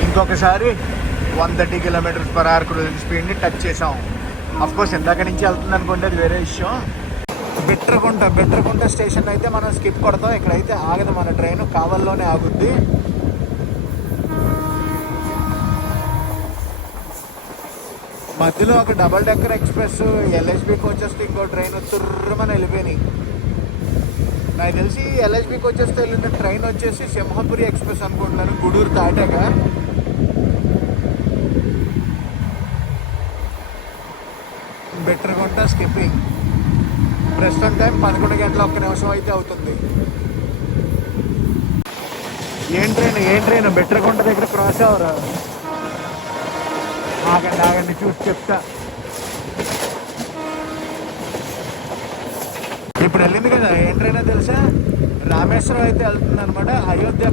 ఇంకొకసారి 130 km/h క్రూజింగ్ స్పీడ్ని టచ్ చేసాం. అఫ్కోర్స్ ఇందాక నుంచి వెళ్తుంది అనుకోండి, అది వేరే విషయం. బెట్రకుంట స్టేషన్ అయితే మనం స్కిప్ కొడతాం. ఇక్కడైతే ఆగదు మన ట్రైన్, కావల్లోనే ఆగుద్ది. మధ్యలో ఒక డబల్ డెక్కర్ ఎక్స్ప్రెస్ LHB కోచెస్తో ఇంకో ట్రైన్ తుర్రమని వెళ్ళిపోయినాయి. నాకు తెలిసి LHB కోచెస్తో వెళ్ళిన ట్రైన్ వచ్చేసి సింహపురి ఎక్స్ప్రెస్ అనుకుంటున్నాను, గూడూరు దాటాక. బెట్రకుంట స్కిప్పింగ్. ప్రస్తుతం టైం 11 గంటల 1 నిమిషం అయితే అవుతుంది. ఏం ట్రైన్ బెట్రకుంట దగ్గర క్రాస్ అవరా? ఆగండి చూసి చెప్తా. ఇప్పుడు వెళ్ళింది కదా, ఏం ట్రైన్ తెలుసా? రామేశ్వరం అయితే వెళ్తుంది అనమాట. అయోధ్య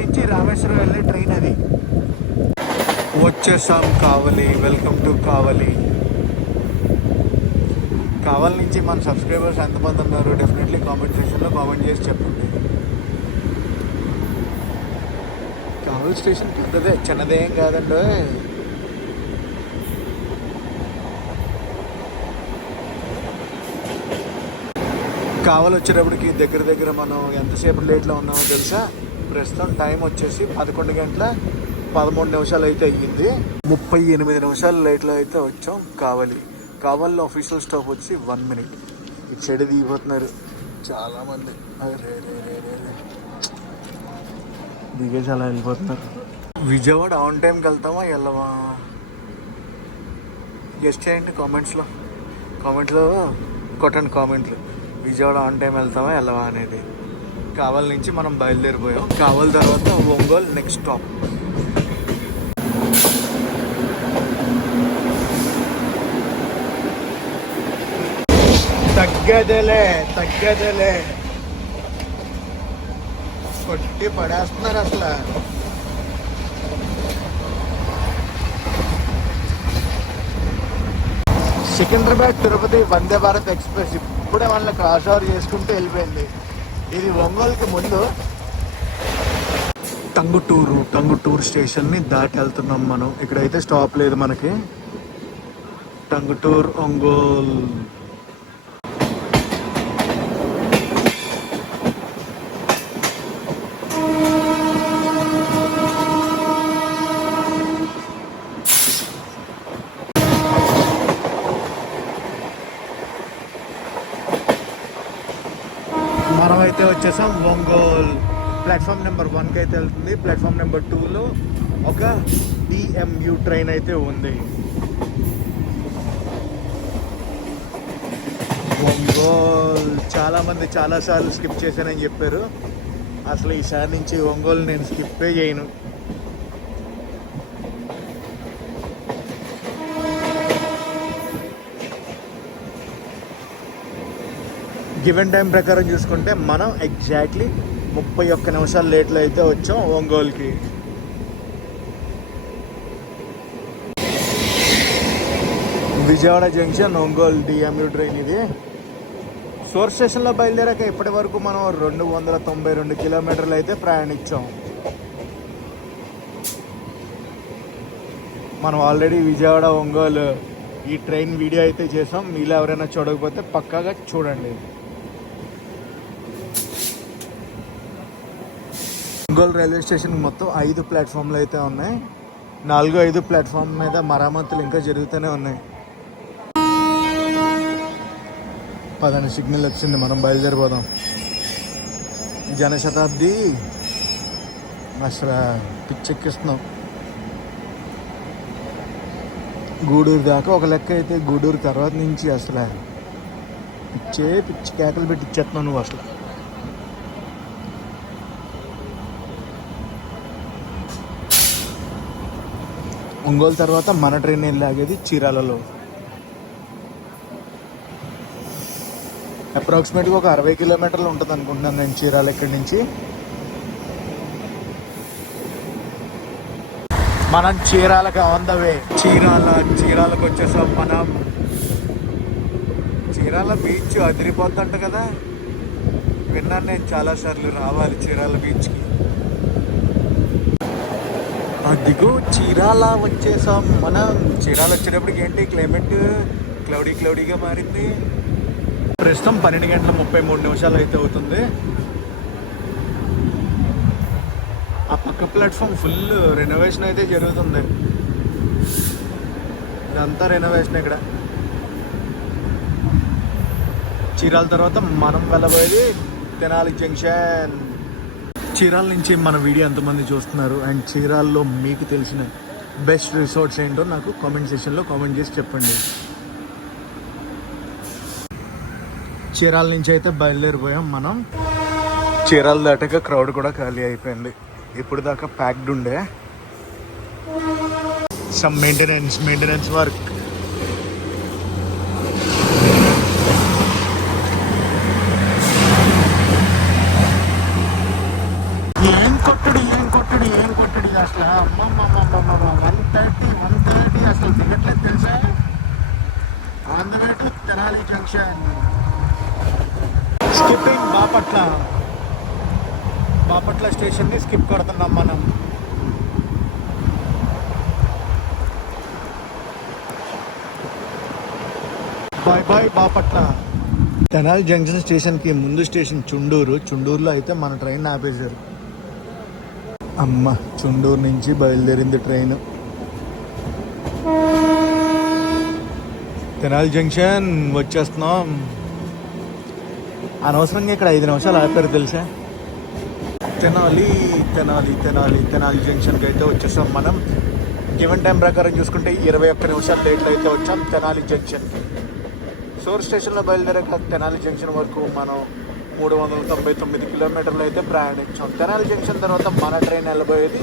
నుంచి రామేశ్వరం వెళ్ళే ట్రైన్ అది. వచ్చేసాం కావలి. వెల్కమ్ టు కావలి. కావలి నుంచి మన సబ్స్క్రైబర్స్ ఎంతమంది ఉన్నారు డెఫినెట్లీ కామెంట్ సెక్షన్లో కామెంట్ చేసి చెప్పండి. కావలి స్టేషన్ పెద్దదే, చిన్నదేం కాదండి. కావలి వచ్చేటప్పటికి దగ్గర మనం ఎంతసేపు లేట్లో ఉన్నామో తెలుసా? ప్రస్తుతం టైం వచ్చేసి 11 గంటల 13 నిమిషాలు అయితే అయ్యింది. 38 నిమిషాల లేట్లో అయితే వచ్చాం కావలిలో ఆఫీషియల్ స్టాప్ వచ్చి 1 minute. ఇటు సైడ్ దిగిపోతున్నారు చాలామంది. దిగే చాలా వెళ్ళిపోతున్నారు. విజయవాడ ఆన్ టైంకి వెళ్తామా వెళ్ళవా గెస్ట్ చేయండి కామెంట్స్లో కొట్టండి కామెంట్లు. విజయవాడ ఆన్ టైం వెళ్తామా వెళ్ళవా అనేది. కావలి నుంచి మనం బయలుదేరిపోయాం. కావలి తర్వాత ఒంగోలు నెక్స్ట్ స్టాప్. తగ్గదలే కొట్టి పడేస్తున్నారు అసలు. సికింద్రాబాద్ తిరుపతి వందే భారత్ ఎక్స్ప్రెస్ ఇప్పుడే వాళ్ళని క్రాస్ ఓవర్ చేసుకుంటూ వెళ్ళిపోయింది. ఇది ఒంగోలుకి ముందు. టంగుటూరు స్టేషన్ని దాటి వెళ్తున్నాం మనం. ఇక్కడైతే స్టాప్ లేదు మనకి. టంగుటూరు ఒంగోలు. మనమైతే వచ్చేసాం ఒంగోలు. ప్లాట్ఫామ్ నెంబర్ 1కి అయితే వెళ్తుంది. ప్లాట్ఫామ్ నెంబర్ 2లో ఒక DMU ట్రైన్ అయితే ఉంది. ఒంగోల్ చాలామంది చాలాసార్లు స్కిప్ చేశానని చెప్పారు. అసలు ఈసారి నుంచి ఒంగోలు నేను స్కిప్పే చేయను. గివెన్ టైం ప్రకారం చూసుకుంటే మనం ఎగ్జాక్ట్లీ 31 నిమిషాలు లేట్లో అయితే వచ్చాం ఒంగోలుకి. Vijayawada junction Ongole DMU train ఇది. సోర్స్ స్టేషన్లో బయలుదేరాక ఇప్పటి వరకు మనం 292 కిలోమీటర్లు అయితే ప్రయాణించాం. మనం ఆల్రెడీ విజయవాడ ఒంగోలు ఈ ట్రైన్ వీడియో అయితే చేసాం. మీలో ఎవరైనా చూడకపోతే పక్కాగా చూడండి. ఒంగోలు రైల్వే స్టేషన్ మొత్తం 5 ప్లాట్ఫామ్లు అయితే ఉన్నాయి. 4-5 ప్లాట్ఫామ్ మీద మరమ్మతులు ఇంకా జరుగుతూనే ఉన్నాయి. పదని సిగ్నల్ వచ్చింది, మనం బయలుదేరిపోదాం. జనశతాబ్ది అసలు పిచ్చెక్కిస్తున్నాం. గూడూరు దాకా ఒక లెక్క అయితే, గూడూరు తర్వాత నుంచి అసలు పిచ్చి కేకలు పెట్టి ఇచ్చేస్తున్నావు నువ్వు. అసలు ఒంగోలు తర్వాత మన ట్రైన్ వెళ్ళాగేది చీరాలలో. అప్రాక్సిమేట్గా ఒక 60 కిలోమీటర్లు ఉంటుంది అనుకుంటున్నాను నేను చీరాల ఇక్కడి నుంచి. మనం చీరాలకు ఆన్ ద వే. చీరాలకు వచ్చేసాం మనం. చీరాల బీచ్ అదిరిపోతుంట కదా, విన్నాను నేను చాలాసార్లు. రావాలి చీరాల బీచ్కి. అదిగో చీరాల వచ్చేసాం మనం. చీరాల వచ్చేటప్పటికి ఏంటి క్లైమేట్ క్లౌడీగా మారింది. ప్రస్తుతం 12 గంటల 33 నిమిషాలు అయితే అవుతుంది. ఆ పక్క ప్లాట్ఫామ్ ఫుల్ రెనోవేషన్ అయితే జరుగుతుంది. ఇదంతా రెనోవేషన్ ఇక్కడ. చీరాల తర్వాత మనం వెళ్ళబోయేది తెనాలి జంక్షన్. చీరాల నుంచి మన వీడియో ఎంతమంది చూస్తున్నారు అండ్ చీరాల్లో మీకు తెలిసిన బెస్ట్ రిసార్ట్స్ ఏంటో నాకు కామెంట్ సెక్షన్లో కామెంట్ చేసి చెప్పండి. చీరాల నుంచి అయితే బయలుదేరిపోయాం మనం. చీరాల దాటాక క్రౌడ్ కూడా ఖాళీ అయిపోయింది. ఇప్పుడు దాకా ప్యాక్డ్ ఉండే. Some maintenance work. ఏం కొట్టడి అసలు. అమ్మమ్మ 130 అసలు దిగట్లేదు తెలుసా. On the way to Tenali junction. Skipping Bapatla స్టేషన్ని స్కిప్ కొడుతున్నాం మనం. బాయ్ బాపట్ల. తెనాలి జంక్షన్ స్టేషన్కి ముందు స్టేషన్ చుండూరులో అయితే మన ట్రైన్ ఆపేశారు. అమ్మ, చుండూరు నుంచి బయలుదేరింది ట్రైన్. తెనాలి జంక్షన్ వచ్చేస్తున్నాం. అనవసరంగా ఇక్కడ 5 నిమిషాలు ఆపారు తెలుసా. తెనాలి జంక్షన్కి అయితే వచ్చేసాం మనం. గివెన్ టైం ప్రకారం చూసుకుంటే 21 నిమిషాలు లేట్లో అయితే వచ్చాం తెనాలి జంక్షన్కి. సోర్స్ స్టేషన్లో బయలుదేరాక తెనాలి జంక్షన్ వరకు మనం 399 కిలోమీటర్లు అయితే ప్రయాణించాం. తెనాలి జంక్షన్ తర్వాత మన ట్రైన్ వెళ్ళబోయేది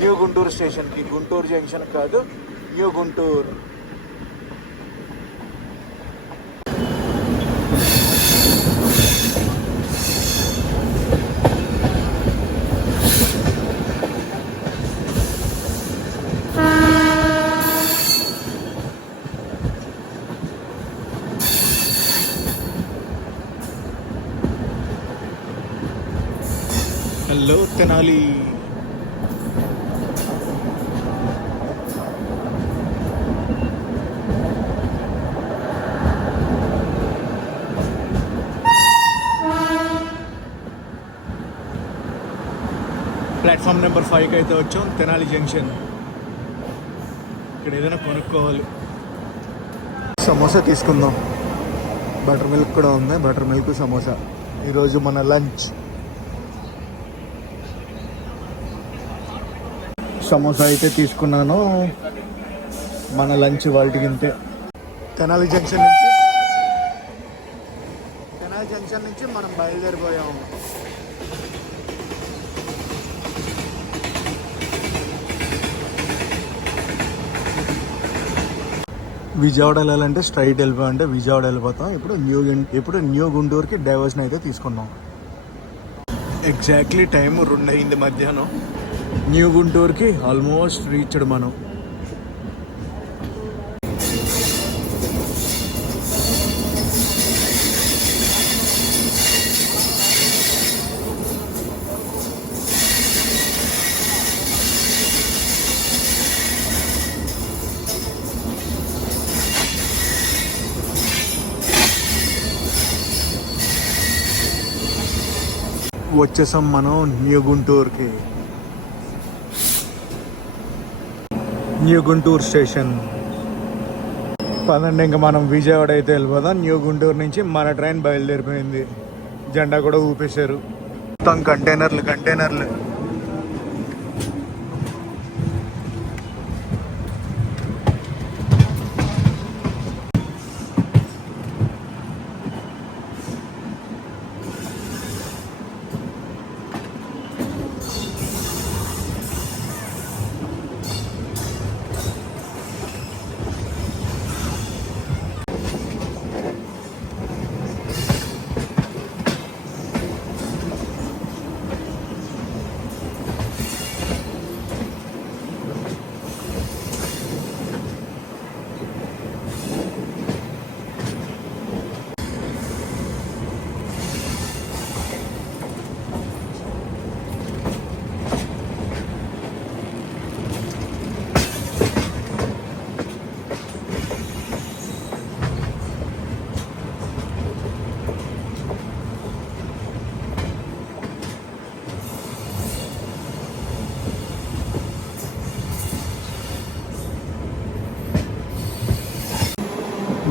న్యూ గుంటూరు స్టేషన్కి. గుంటూరు జంక్షన్ కాదు, new Guntur. Hello Tenali. Platform number 5కి అయితే వచ్చాం తెనాలి జంక్షన్. ఇక్కడ ఏదైనా కొనుక్కోవాలి. సమోసా తీసుకుందాం. బటర్ మిల్క్ కూడా ఉంది. బటర్ మిల్క్ సమోసా ఈరోజు మన లంచ్. సమోసా అయితే తీసుకున్నాను. మన లంచ్ వాళ్ళకి ఇంతే. తెనాలి జంక్షన్ నుంచి స్టేషన్ నుంచి మనం బయలుదేరిపోయాము. విజయవాడ వెళ్ళాలంటే స్ట్రైట్ వెళ్ళిపోయామంటే విజయవాడ వెళ్ళిపోతాం. ఇప్పుడు న్యూ గుంటూరుకి డైవర్షన్ అయితే తీసుకున్నాం. ఎగ్జాక్ట్లీ టైం 2 అయింది మధ్యాహ్నం. న్యూ గుంటూరుకి ఆల్మోస్ట్ రీచ్డ్ మనం. వచ్చేసాం మనం న్యూ గుంటూరుకి. New Guntur station. పదండి ఇంకా మనం విజయవాడ అయితే వెళ్ళిపోదాం. న్యూ గుంటూరు నుంచి మన ట్రైన్ బయలుదేరిపోయింది. జెండా కూడా ఊపేశారు. మొత్తం కంటైనర్లు.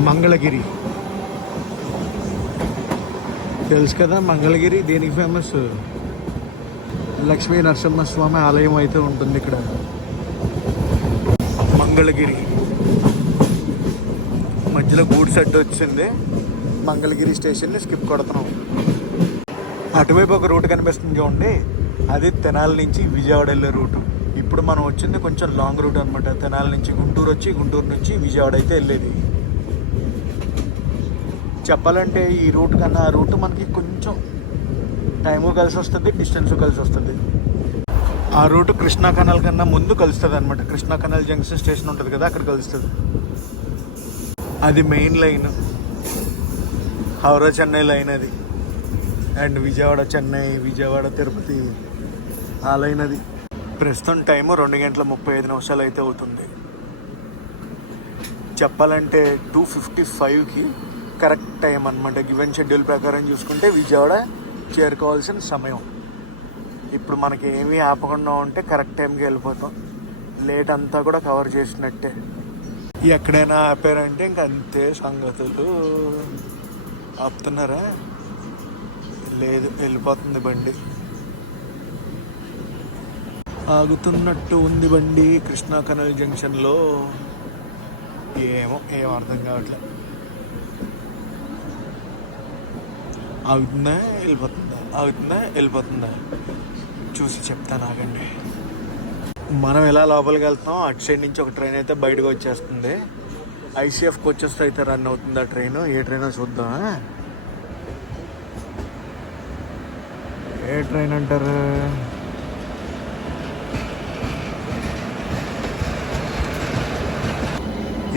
మంగళగిరి తెలుసు కదా. మంగళగిరి దేనికి ఫేమస్? లక్ష్మీ నరసింహస్వామి ఆలయం అయితే ఉంటుంది ఇక్కడ. మంగళగిరి మధ్యలో గూడ్స్ అడ్డు వచ్చింది. మంగళగిరి స్టేషన్ని స్కిప్ కొడుతున్నాం. అటువైపు ఒక రూట్ కనిపిస్తుంది చూడండి, అది తెనాలి నుంచి విజయవాడ వెళ్ళే రూటు. ఇప్పుడు మనం వచ్చింది కొంచెం లాంగ్ రూట్ అనమాట. తెనాలి నుంచి గుంటూరు వచ్చి గుంటూరు నుంచి విజయవాడ అయితే వెళ్ళేది. చెప్పాలంటే ఈ రూట్ కన్నా ఆ రూట్ మనకి కొంచెం టైము కలిసి వస్తుంది, డిస్టెన్సు కలిసి వస్తుంది. ఆ రూట్ కృష్ణా కెనాల్ కన్నా ముందు కలుస్తుంది అనమాట. కృష్ణా కెనాల్ జంక్షన్ స్టేషన్ ఉంటుంది కదా, అక్కడ కలుస్తుంది. అది main line, Howrah Chennai line అది. అండ్ విజయవాడ చెన్నై, విజయవాడ తిరుపతి ఆ లైన్ అది. ప్రస్తుతం టైము 2:35 అయితే అవుతుంది. చెప్పాలంటే 2:55కి కరెక్ట్ టైం అనమాట. గివెన్ షెడ్యూల్ ప్రకారం చూసుకుంటే విజయవాడ చేరుకోవాల్సిన సమయం. ఇప్పుడు మనకి ఏమీ ఆపకుండా ఉంటే కరెక్ట్ టైంకి వెళ్ళిపోతాం. లేట్ అంతా కూడా కవర్ చేసినట్టే. ఎక్కడైనా ఆపారంటే ఇంక అంతే సంగతులు. ఆపుతున్నారా? లేదు, వెళ్ళిపోతుంది బండి. ఆగుతున్నట్టు ఉంది బండి కృష్ణా కెనాల్ జంక్షన్లో. ఏం అర్థం కావట్లేదు. ఆగుతుందా వెళ్ళిపోతుందా చూసి చెప్తాను, ఆగండి. మనం ఎలా లోపలికి వెళ్తున్నాం, అటు సైడ్ నుంచి ఒక ట్రైన్ అయితే బయటకు వచ్చేస్తుంది. ఐసీఎఫ్ కోచెస్తో అయితే రన్ అవుతుంది ఆ ట్రైన్. ఏ ట్రైనో చూద్దాం. ఏ ట్రైన్ అంటారు?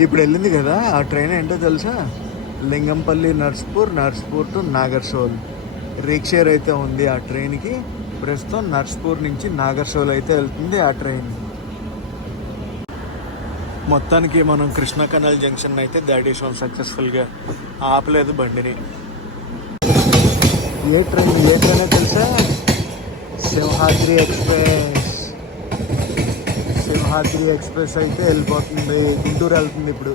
ఇప్పుడు వెళ్ళింది కదా ఆ ట్రైన్ ఏంటో తెలుసా? లింగంపల్లి నర్స్పూర్ టు నాగర్సోల్ రీక్షేర్ అయితే ఉంది ఆ ట్రైన్కి. ప్రస్తుతం నర్స్పూర్ నుంచి నాగర్సోల్ అయితే వెళ్తుంది ఆ ట్రైన్. మొత్తానికి మనం కృష్ణా కెనాల్ జంక్షన్ అయితే దాటేసాం సక్సెస్ఫుల్గా. ఆపలేదు బండిని. ఏ ట్రైన్ తెలుసా? సింహాద్రి ఎక్స్ప్రెస్ అయితే వెళ్ళిపోతుంది. గుంటూరు వెళ్తుంది ఇప్పుడు.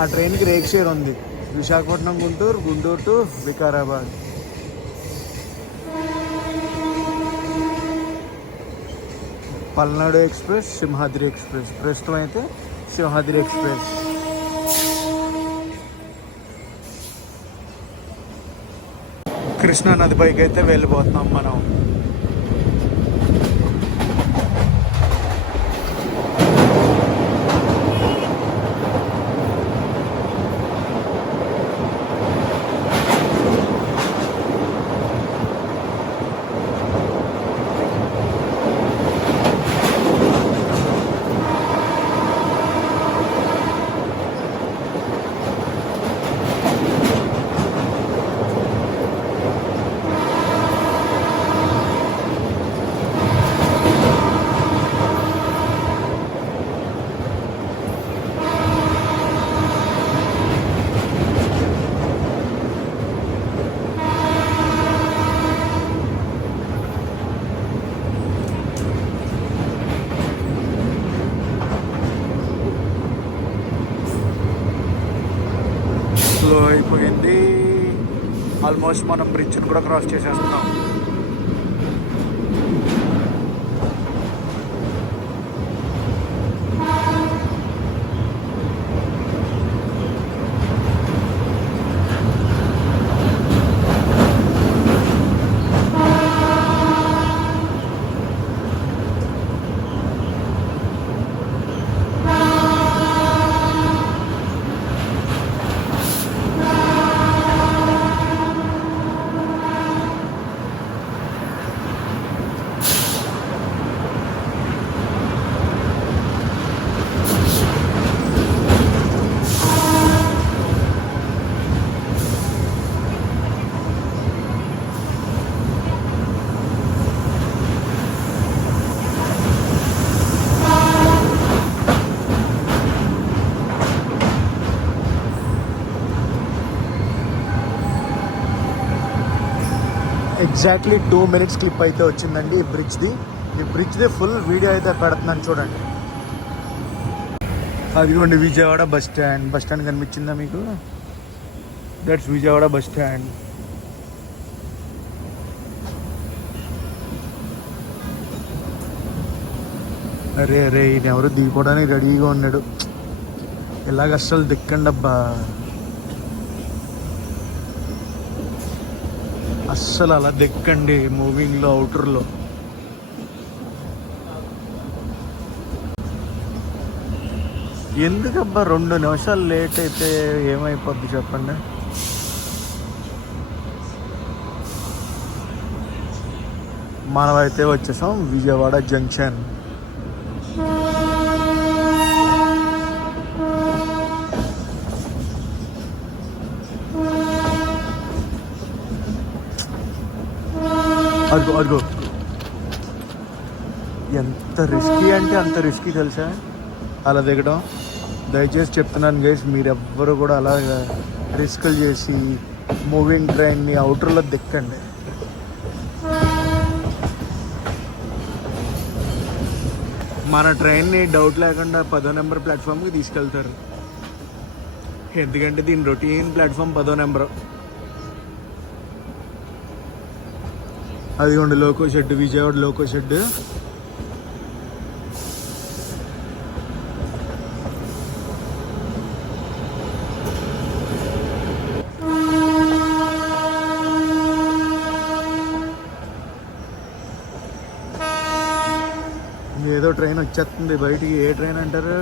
ఆ ట్రైన్కి రేక్ షేర్ ఉంది. Visakhapatnam Guntur to Vikarabad. Palnadu express, Simhadri express. ప్రస్తుతం అయితే సింహాద్రి ఎక్స్ప్రెస్. కృష్ణా నది పైకి అయితే వెళ్ళిపోతున్నాం మనం. స్లో అయిపోయింది. ఆల్మోస్ట్ మనం బ్రిడ్జ్ని కూడా క్రాస్ చేసేస్తున్నాం. ఎగ్జాక్ట్లీ 2 minutes క్లిప్ అయితే వచ్చిందండి ఈ బ్రిడ్జ్ది ఫుల్ వీడియో అయితే పెడుతున్నాను చూడండి. అదిగోండి విజయవాడ బస్ స్టాండ్ కనిపించిందా మీకు? That's Vijayawada bus stand. అరే ఈయన ఎవరు దిగిపోవడానికి రెడీగా ఉన్నాడు. ఇలాగ అస్సలు దిక్కండి అబ్బా, అస్సలు అలా దిక్కండి మూవింగ్లో అవుటర్లో. ఎందుకబ్బా 2 నిమిషాలు లేట్ అయితే ఏమైపోద్ది చెప్పండి. మనమైతే వచ్చేసాం విజయవాడ జంక్షన్. అదిగో ఎంత రిస్కీ అంటే అంత రిస్కీ తెలుసా అలా దిగడం. దయచేసి చెప్తున్నాను గైస్, మీరెవ్వరు కూడా అలా రిస్కులు చేసి మూవింగ్ ట్రైన్ని అవుటర్లో దిక్కండి. మన ట్రైన్ని డౌట్ లేకుండా 10వ నెంబర్ ప్లాట్ఫామ్కి తీసుకెళ్తారు. ఎందుకంటే దీని రొటీన్ ప్లాట్ఫామ్ 10వ నెంబరు. అదిగోండి loco shed, Vijayawada loco shed. ఏదో ట్రైన్ వచ్చేస్తుంది బయటికి. ఏ ట్రైన్ అంటారు?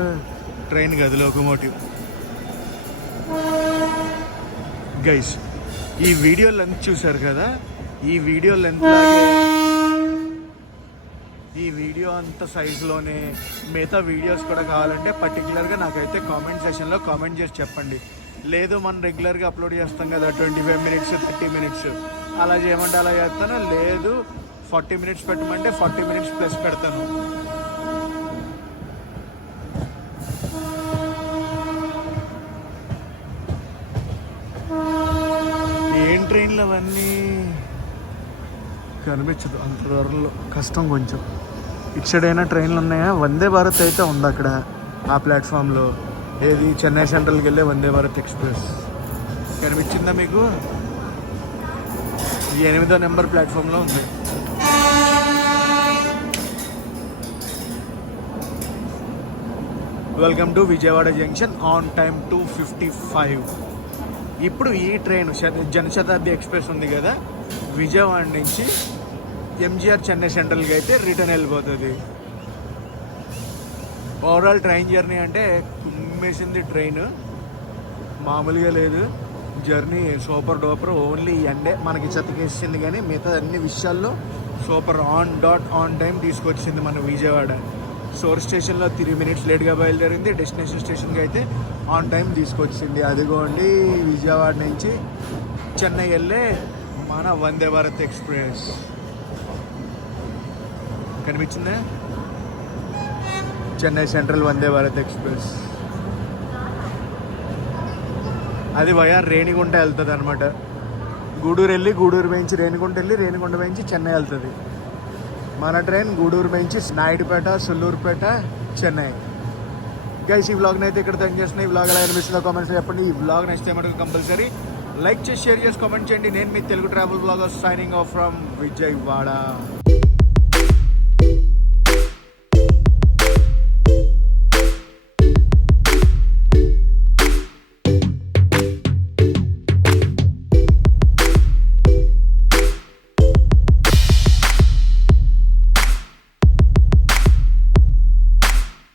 ట్రైన్ కాదు, లోకోమోటివ్. గైస్ ఈ వీడియో లెంత్ చూసారు కదా, ఈ వీడియో లెంత్ ఈ వీడియో అంత సైజులోనే మిగతా వీడియోస్ కూడా కావాలంటే పర్టికులర్గా నాకైతే కామెంట్ సెషన్లో కామెంట్ చేసి చెప్పండి. లేదు మనం రెగ్యులర్గా అప్లోడ్ చేస్తాం కదా 25 minutes 30 minutes, అలా చేయమంటే అలా చేస్తాను. లేదు 40 minutes పెట్టమంటే 40 minutes ప్లస్ పెడతాను. ఏం ట్రైన్లు అవన్నీ కనిపించదు అంత దూరంలో, కష్టం కొంచెం. ఇటు సైడ్ అయినా ట్రైన్లు ఉన్నాయా? వందే భారత్ అయితే ఉంది అక్కడ ఆ ప్లాట్ఫామ్లో. ఏది చెన్నై సెంట్రల్కి వెళ్ళే వందే భారత్ ఎక్స్ప్రెస్ కనిపించిందా మీకు? 8వ నెంబర్ ప్లాట్ఫామ్లో ఉంది. Welcome to Vijayawada junction. On time 2:55. ఇప్పుడు ఈ ట్రైన్ జనశతాబ్ది ఎక్స్ప్రెస్ ఉంది కదా, విజయవాడ నుంచి ఎంజిఆర్ చెన్నై సెంట్రల్కి అయితే రిటర్న్ వెళ్ళిపోతుంది. ఓవరాల్ ట్రైన్ జర్నీ అంటే కుమ్మేసింది ట్రైన్, మామూలుగా లేదు. Journey super duper. ఓన్లీ ఎండే మనకి చెత్తకేసింది, కానీ మిగతా అన్ని విషయాల్లో super on dot on time తీసుకొచ్చింది మన విజయవాడ. సోర్స్ స్టేషన్లో 3 minutes లేట్గా బయలుదేరింది, డెస్టినేషన్ స్టేషన్కి అయితే ఆన్ టైం తీసుకొచ్చింది. అదిగోండి విజయవాడ నుంచి చెన్నై వెళ్ళే మన వందే భారత్ ఎక్స్ప్రెస్ కనిపించిందా? Chennai central Vande Bharat express. అది వయా రేణిగుంట వెళ్తుంది అనమాట. గూడూరు వెళ్ళి గూడూరు వేయించి రేణిగుంట వెళ్ళి రేణిగుంట వేయించి చెన్నై వెళ్తుంది. మన ట్రైన్ గూడూరు వేయించి నాయుడుపేట, సుల్లూరుపేట, చెన్నై. గైస్ ఈ వ్లాగ్ని అయితే ఇక్కడ థ్యాంక్ చేస్తున్నాయి. ఈ వ్లాగ్ ఎలా అనిపిస్తుందో కామెంట్స్ చెప్పండి. ఈ వ్లాగ్ నచ్చితే మటుకు కంపల్సరీ లైక్ చేసి షేర్ చేసి కామెంట్ చేయండి. నేను మీ Telugu travel vlogger signing off from Vijayawada.